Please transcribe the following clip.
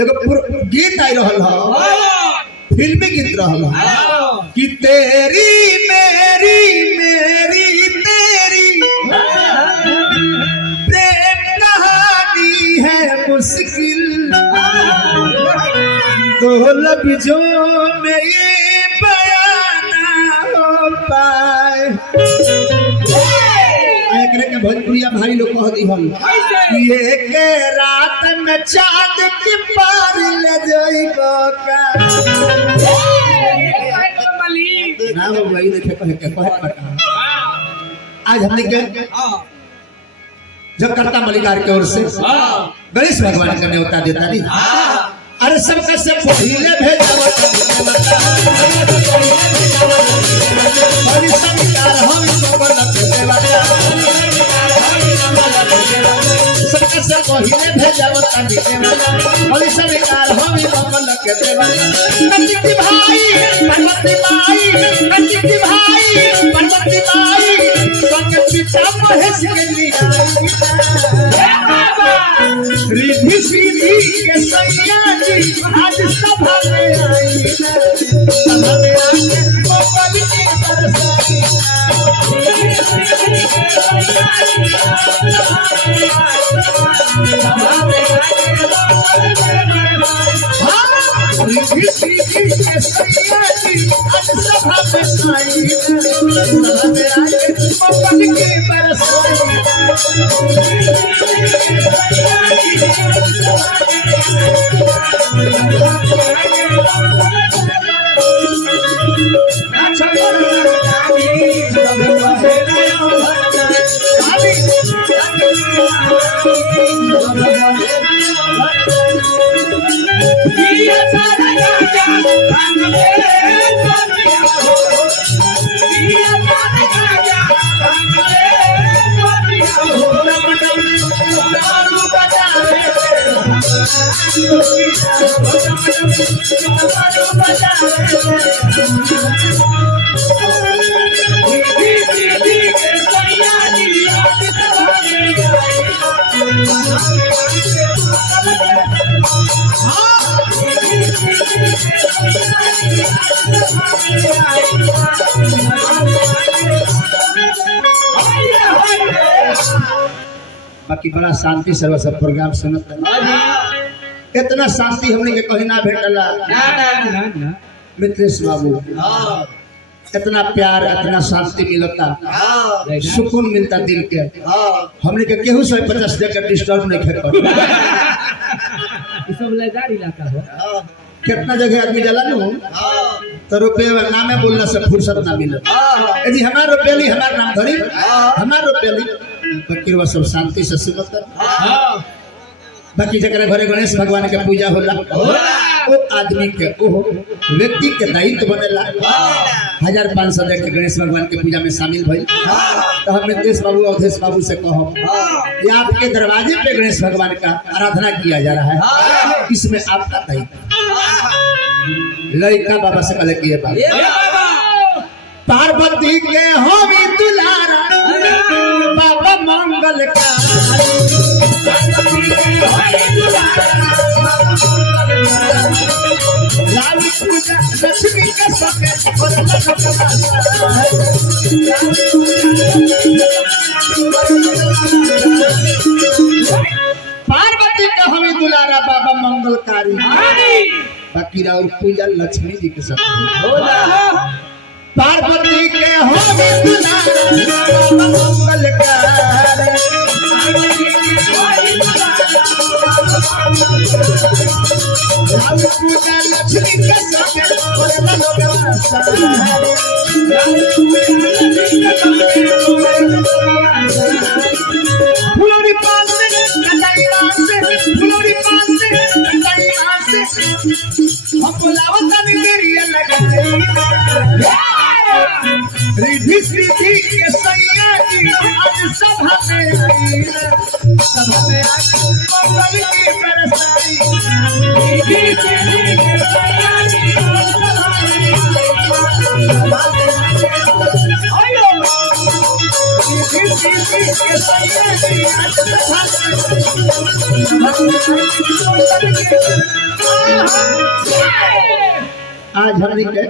एगो गीत आई रहल ह फिल्मी गीत रहल ह कि तेरी मेरी मेरी तेरी प्रेम कहानी है मुश्किल दो लफ्जों में ये बयान ना हो पाए। के भोजपुरिया भाई लोग कह दी हम ये के रात में चांद के पार ले जाइबो का नाम वही देखे कहे पता आज हमने के जगकर्ता मलिकार की ओर से गणेश भगवान का न्योता देता नहीं। अरे सबका सब पहले भेजा सबसे पहले भेजावता और सरकार हम बमल के देवा नंदी भाई पार्वती माई नंदी भाई पार्वती माई संग पिता महेश के लिया रिद्धि सीधी के सैया जी आज सभा में आई सभा में आके गोपाल की बरसाती बाकी बड़ा शांति सर्व सब प्रोग्राम सुनत इतना शांति हमने के कहीं ना भेटला मित्रेश बाबू इतना प्यार इतना शांति मिलता सुकून मिलता दिल के हमने के केहू 150 जगह डिस्टर्ब नहीं कर कितना जगह आदमी जला नु तो रुपये नामे बोलने से फुर्सत ना मिले जी हमार रुपये ली हमार नाम धरी हमार रुपये ली बाकी वो सब शांति से सुनता बाकी जगह घरे गणेश भगवान के पूजा होला वो आदमी के वो व्यक्ति के दायित्व बनेला 1500 के गणेश भगवान के पूजा में शामिल भइल तो हम नितेश बाबू अवधेश बाबू से कहो ये आपके दरवाजे पे गणेश भगवान का आराधना किया जा रहा है इसमें आपका दायित्व लड़का बाबा से कल किए पार्वती के होवी दुलारा बाबा मंगल का लाली पूजा लक्ष्मी का सके पार्वती का हमें दुलारा बाबा मंगलकारी बाकी और पूजा लक्ष्मी जी के सके पार्वती के हमें दुलारा बाबा मंगलकारी लक्ष्मी के सके फुलोरी पास से फुलोरी पास से हम बुलावत निगरिया लगा रिद्धि सीधी के सैया जी आज सभा में आई सभा में आके मंगल की बरसाई रिद्धि सीधी के सैया जी आज सभा में आई रिद्धि सीधी के सैया जी आज सभा में आज हमने के